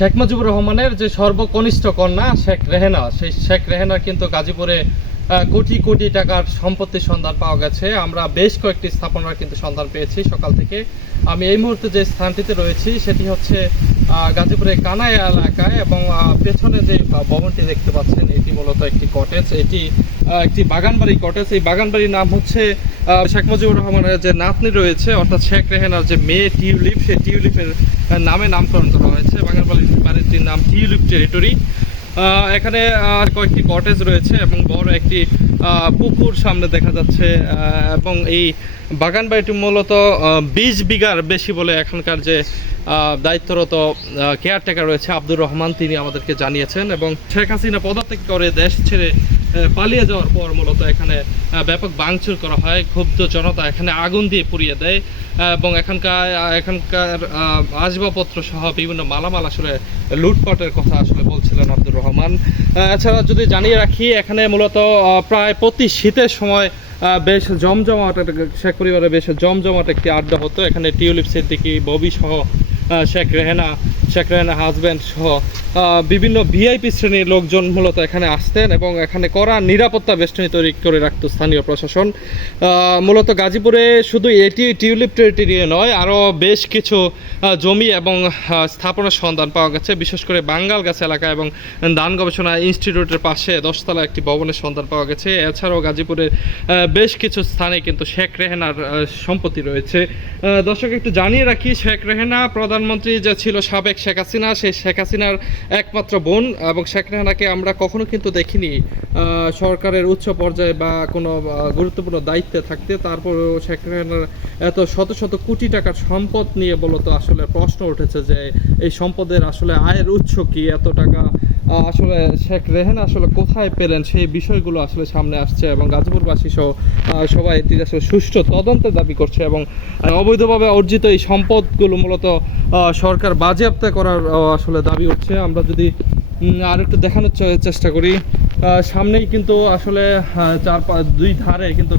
শেখ মুজিবুর রহমানের যে সর্বকনিষ্ঠ কন্যা শেখ রেহেনা, সেই শেখ রেহেনার কিন্তু গাজীপুরে কোটি কোটি টাকার সম্পত্তির সন্ধান পাওয়া গেছে। আমরা বেশ কয়েকটি স্থাপনার কিন্তু সন্ধান পেয়েছি সকাল থেকে। আমি এই মুহূর্তে যে স্থানটিতে রয়েছি, সেটি হচ্ছে গাজীপুরের কানাই এলাকায় এবং পেছনে যে ভবনটি দেখতে পাচ্ছেন, এটি মূলত একটি কটেজ। এটি একটি বাগান বাগানবাড়ি কটেজ এই বাগানবাড়ির নাম হচ্ছে শেখ মুজিবুর রহমানের যে নাতনি রয়েছে, অর্থাৎ শেখ রেহেনার যে মেয়ে টিউলিপ, সেই টিউলিপের নামে নামকরণ করা হয়েছে। বাগানবাড়ির বাড়িটির নাম টিউলিপ টেরিটরি। এখানে কয়েকটি কটেজ রয়েছে এবং বড় একটি পুকুর সামনে দেখা যাচ্ছে এবং এই বাগান বাড়িটি মূলত বিশ বিঘার বেশি বলে এখনকার যে দায়িত্বরত কেয়ারটেকার রয়েছে আব্দুর রহমান। তিনি আমাদেরকে জানিয়েছেন এবং শেখ হাসিনা পদত্যাগ করে দেশ ছেড়ে পালিয়ে যাওয়ার পর মূলত এখানে ব্যাপক ভাঙচুর করা হয়, ক্ষুব্ধ জনতা এখানে আগুন দিয়ে পুড়িয়ে দেয় এবং এখানকার এখানকার আসবাবপত্র সহ বিভিন্ন মালামাল আসলে লুটপাটের কথা আসলে বলছিলেন আব্দুর রহমান। এছাড়া যদি জানিয়ে রাখি, এখানে মূলত প্রায় প্রতি শীতের সময় বেশ জমজমাট শেখ পরিবারে বেশ জমজমাট একটি আড্ডা হতো। এখানে টিউলিপ সিদ্দিকি ববি সহ শেখ রেহেনা শেখ হাজব্যান্ড সহ বিভিন্ন ভিআইপি শ্রেণির লোকজন মূলত এখানে আসতেন এবং এখানে কড়া নিরাপত্তা বেষ্টনী তৈরি করে রাখতো স্থানীয় প্রশাসন। মূলত গাজীপুরে শুধু এটি টিউলিপ টেরিটরি নয় আরও বেশ কিছু জমি এবং স্থাপনার সন্ধান পাওয়া গেছে। বিশেষ করে বাঙ্গাল গাছ এলাকা এবং দান গবেষণা ইনস্টিটিউটের পাশে দশতলা একটি ভবনের সন্ধান পাওয়া গেছে। এছাড়াও গাজীপুরের বেশ কিছু স্থানে কিন্তু শেখ রেহেনার সম্পত্তি রয়েছে। দর্শক, একটু জানিয়ে রাখি, শেখ রেহেনা প্রধানমন্ত্রী যে ছিল সাবেক শেখ হাসিনা, সেই শেখ হাসিনার একমাত্র বোন এবং শেখ রেহানাকে আমরা কখনো কিন্তু দেখিনি সরকারের উচ্চ পর্যায়ে বা কোনো গুরুত্বপূর্ণ দায়িত্বে থাকতে। তারপরেও শেখ রেহানার এত শত শত কোটি টাকার সম্পদ নিয়ে বলতো আসলে প্রশ্ন উঠেছে যে এই সম্পদের আসলে আয়ের উৎস কি? এত টাকা আসলে শেখ রেহেনা আসলে কোথায় পেলেন সেই বিষয়গুলো আসলে সামনে আসছে এবং গাজীপুরবাসী সহ সবাই এটি আসলে সুষ্ঠু তদন্তের দাবি করছে এবং অবৈধভাবে অর্জিত এই সম্পদগুলো মূলত সরকার বাজেয়াপ্ত করার আসলে দাবি উঠছে। আমরা যদি আর একটু দেখানোর চেষ্টা করি সামনেই কিন্তু আসলে চার পা- দুই ধারে কিন্তু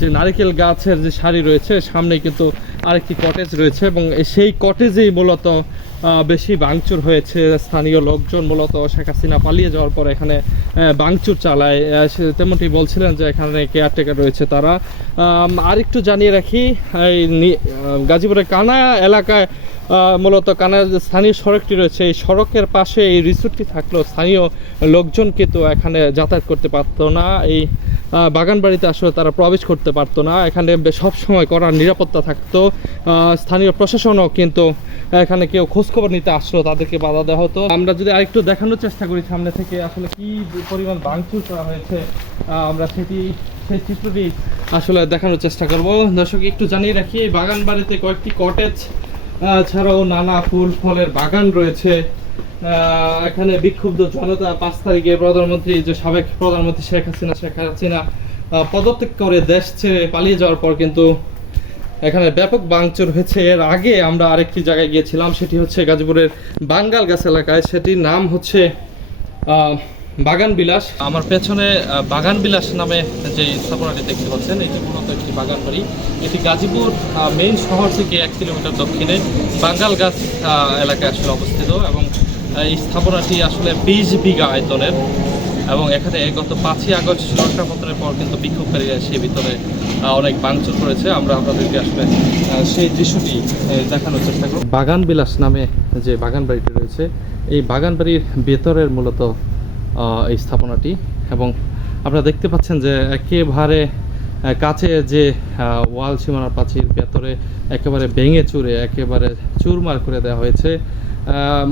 যে নারিকেল গাছের যে সারি রয়েছে, সামনেই কিন্তু আরেকটি কটেজ রয়েছে এবং সেই কটেজেই মূলত বেশি ভাঙচুর হয়েছে স্থানীয় লোকজন মূলত শেখ হাসিনা পালিয়ে যাওয়ার পর এখানে ভাঙচুর চালায়। তেমনটি বলছিলেন যে এখানে কেয়ারটেকার রয়েছে তারা। আরেকটু জানিয়ে রাখি, এই গাজীপুরের কানা এলাকায় মূলত কানার যে স্থানীয় সড়কটি রয়েছে এই সড়কের পাশে এই রিসোর্টটি থাকলেও স্থানীয় লোকজন কিন্তু এখানে যাতায়াত করতে পারতো না। এই আহ, বাগান বাড়িতে আসলে তারা প্রবেশ করতে পারতো না। এখানে সব সময় করার নিরাপত্তা থাকতো। স্থানীয় প্রশাসনও কিন্তু এখানে কেউ খোঁজখবর নিতে আসলো তাদেরকে বাধা দেওয়া হতো। আমরা যদি আরেকটু দেখানোর চেষ্টা করি সামনে থেকে আসলে কি পরিমাণ ভাঙচুর করা হয়েছে আমরা সেটি সেই চিত্রটি আসলে দেখানোর চেষ্টা করব। দর্শক একটু জানিয়ে রাখি এই বাগান বাড়িতে কয়েকটি কটেজ ছাড়াও নানা ফুল ফলের বাগান রয়েছে। এখানে বিক্ষুব্ধ জনতা পাঁচ তারিখে প্রধানমন্ত্রী, যে সাবেক প্রধানমন্ত্রী শেখ হাসিনা শেখ হাসিনা পদত্যাগ করে দেশ ছেড়ে পালিয়ে যাওয়ার পর কিন্তু এখানে ব্যাপক বাংচুর হয়েছে। এর আগে আমরা আরেকটি জায়গায় গিয়েছিলাম, সেটি হচ্ছে গাজীপুরের বাঙ্গাল গাছ এলাকায়। সেটির নাম হচ্ছে বাগান বিলাস। আমার পেছনে বাগান বিলাস নামে যে স্থাপনাটি দেখতে পাচ্ছেন, এটি মূলত একটি বাগান বাড়ি। এটি গাজীপুর মেইন শহর থেকে এক কিলোমিটার দক্ষিণে বাঙ্গাল গাছ এলাকায় আসলে অবস্থিত এবং এই স্থাপনাটি আসলে বিশ বিঘা আয়তনের এবং এখানে গত পাঁচই আগস্ট সরকারপত্রের পর কিন্তু বিক্ষোভকারীরা সেই ভিতরে অনেক ভাঙচুর করেছে। আমরা আপনাদেরকে আসলে সেই দৃশ্যটি দেখানোর চেষ্টা করব। বাগান বিলাস নামে যে বাগান বাড়িটি রয়েছে, এই বাগান বাড়ির ভেতরের মূলত এই স্থাপনাটি। এবং আপনারা দেখতে পাচ্ছেন যে একেবারে কাছে যে ওয়াল সীমানার প্রাচীর, ভেতরে একেবারে ভেঙে চুরে, একেবারে চুরমার করে দেওয়া হয়েছে।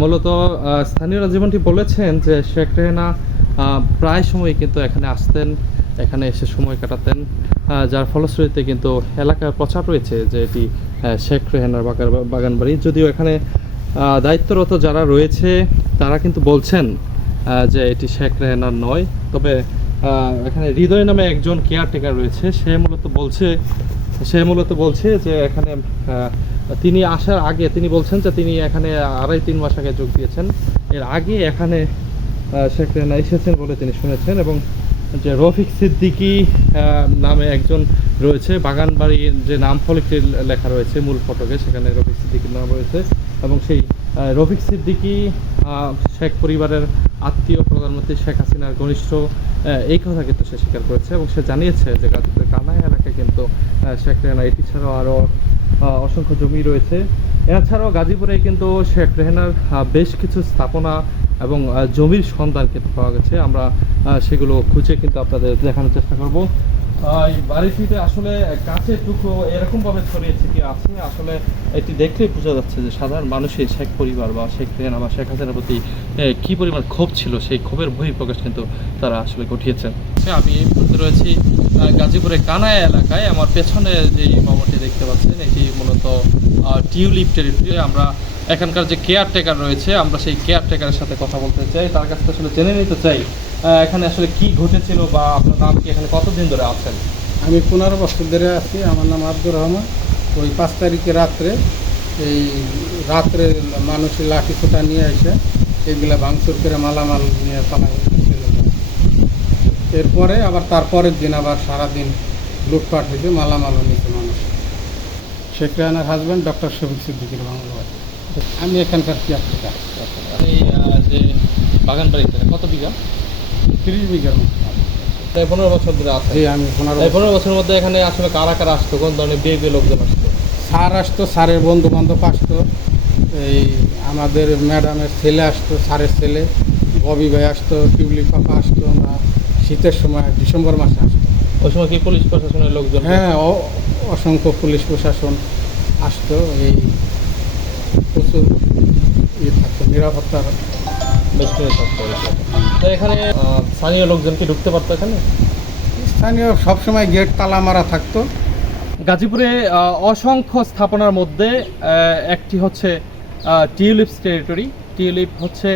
মূলত স্থানীয়রা যেমনটি বলেছেন যে শেখ রেহেনা প্রায় সময় কিন্তু এখানে আসতেন, এখানে এসে সময় কাটাতেন যার ফলশ্রুতিতে কিন্তু এলাকার প্রচার রয়েছে যে এটি শেখ রেহেনার বাগান বাড়ি যদিও এখানে দায়িত্বরত যারা রয়েছে, তারা কিন্তু বলছেন যে এটি শেখ রেহানার নয়, তবে এখানে হৃদয় নামে একজন কেয়ারটেকার রয়েছে। সে মূলত বলছে, সে মূলত বলছে যে এখানে তিনি আসার আগে, তিনি বলছেন যে তিনি এখানে আড়াই তিন মাস আগে যোগ দিয়েছেন। এর আগে এখানে শেখ রেহানা এসেছেন বলে তিনি শুনেছেন এবং যে রফিক সিদ্দিকী নামে একজন রয়েছে। বাগানবাড়ির যে নাম ফলকটি লেখা রয়েছে মূল ফটকে, সেখানে রফিক সিদ্দিকীর নাম রয়েছে এবং সেই রফিক সিদ্দিকী শেখ পরিবারের আত্মীয় প্রধানমন্ত্রী শেখ হাসিনার ঘনিষ্ঠ এই কথা কিন্তু সে স্বীকার করেছে এবং সে জানিয়েছে যে গাজীপুরের কানাই এলাকায় কিন্তু শেখ রেহানা, এটি ছাড়াও আরও অসংখ্য জমি রয়েছে। এছাড়াও গাজীপুরে কিন্তু শেখ রেহানার বেশ কিছু স্থাপনা এবং জমির সন্ধান কিন্তু পাওয়া গেছে। আমরা সেগুলো খুঁজে কিন্তু আপনাদের দেখানোর চেষ্টা করব। এই বাড়িটিতে আসলে গাছের টুকরো এরকম ভাবে ছড়িয়েছে কি আছে? আসলে এটি দেখলেই বোঝা যাচ্ছে যে সাধারণ মানুষের শেখ পরিবার বা শেখ রেহানা বা শেখ হাসিনার প্রতি কি পরিমাণ ক্ষোভ ছিল সেই ক্ষোভের বহিঃপ্রকাশ কিন্তু তারা আসলে ঘটিয়েছেন আচ্ছা, আমি এই মুহূর্তে রয়েছি গাজীপুরের কানায় এলাকায়। আমার পেছনে যে ভবনটি দেখতে পাচ্ছেন এটি মূলত টিউলিপ টেরিটরি আমরা এখানকার যে কেয়ারটেকার রয়েছে আমরা সেই কেয়ারটেকারের সাথে কথা বলতে চাই। তার কাছ থেকে আসলে জেনে নিতে চাই এখানে আসলে কি ঘটেছিল বা আপনার নাম কি এখানে কতদিন ধরে আছেন? আমি পনেরো বছর ধরে আছি। আমার নাম আব্দুর রহমান। ওই পাঁচ তারিখে রাত্রে এই রাত্রে মানুষের লাঠি ফোটা নিয়ে এসে এগুলা ভাঙচুর করে মালামাল নিয়ে পালা এরপরে আবার তারপরের দিন আবার সারাদিন লুটপাট হয়েছে মালামালও নিয়েছে মানুষ। শেখ রেহানার হাজব্যান্ড ডক্টর শফিক সিদ্দিকির বাংলা। আমি এখানকার কেয়ারটেকার এই যে বাগান বাড়িতে কত বিঘা? তিরিশ বিঘার মতো। পনেরো বছর ধরে আছে? আমি পনেরো পনেরো বছরের মধ্যে এখানে আসলে কারা কারা আসতো? কোন ধরনের বিয়ে বিয়ে লোকজন আসতো? স্যার আসতো স্যারের বন্ধু বান্ধব আসতো এই আমাদের ম্যাডামের ছেলে আসতো স্যারের ছেলে ববি ভাই আসতো টিউলি পাপা আসতো আমরা শীতের সময় ডিসেম্বর মাসে আসতো। ওই সময় কি পুলিশ প্রশাসনের লোকজন? হ্যাঁ অসংখ্য পুলিশ প্রশাসন আসতো এই প্রচুর ইয়ে থাকতো নিরাপত্তার করে তো এখানে স্থানীয় লোকজন কি ঢুকতে পারতো এখানে? স্থানীয় সবসময় গেট তালা মারা থাকতো। গাজীপুরে অসংখ্য স্থাপনার মধ্যে একটি হচ্ছে টিউলিপস টেরিটরি। টিউলিপ হচ্ছে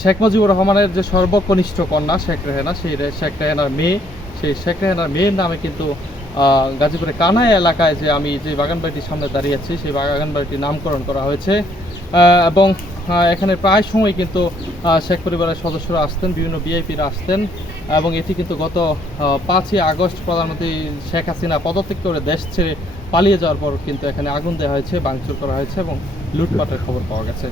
শেখ মুজিবুর রহমানের যে সর্বকনিষ্ঠ কন্যা শেখ রেহেনা সেই শেখ রেহেনার মেয়ে সেই শেখ রেহেনার মেয়ের নামে কিন্তু গাজীপুরের কানাই এলাকায় যে আমি যে বাগান বাড়িটির সামনে দাঁড়িয়ে আছি সেই বাগান বাড়িটির নামকরণ করা হয়েছে। এবং এখানে প্রায় সময় কিন্তু শেখ পরিবারের সদস্যরা আসতেন, বিভিন্ন ভিআইপিরা আসতেন এবং এটি কিন্তু গত পাঁচই আগস্ট প্রধানমন্ত্রী শেখ হাসিনা পদত্যাগ করে দেশ ছেড়ে পালিয়ে যাওয়ার পর কিন্তু এখানে আগুন দেওয়া হয়েছে, ভাঙচুর করা হয়েছে এবং লুটপাটের খবর পাওয়া গেছে।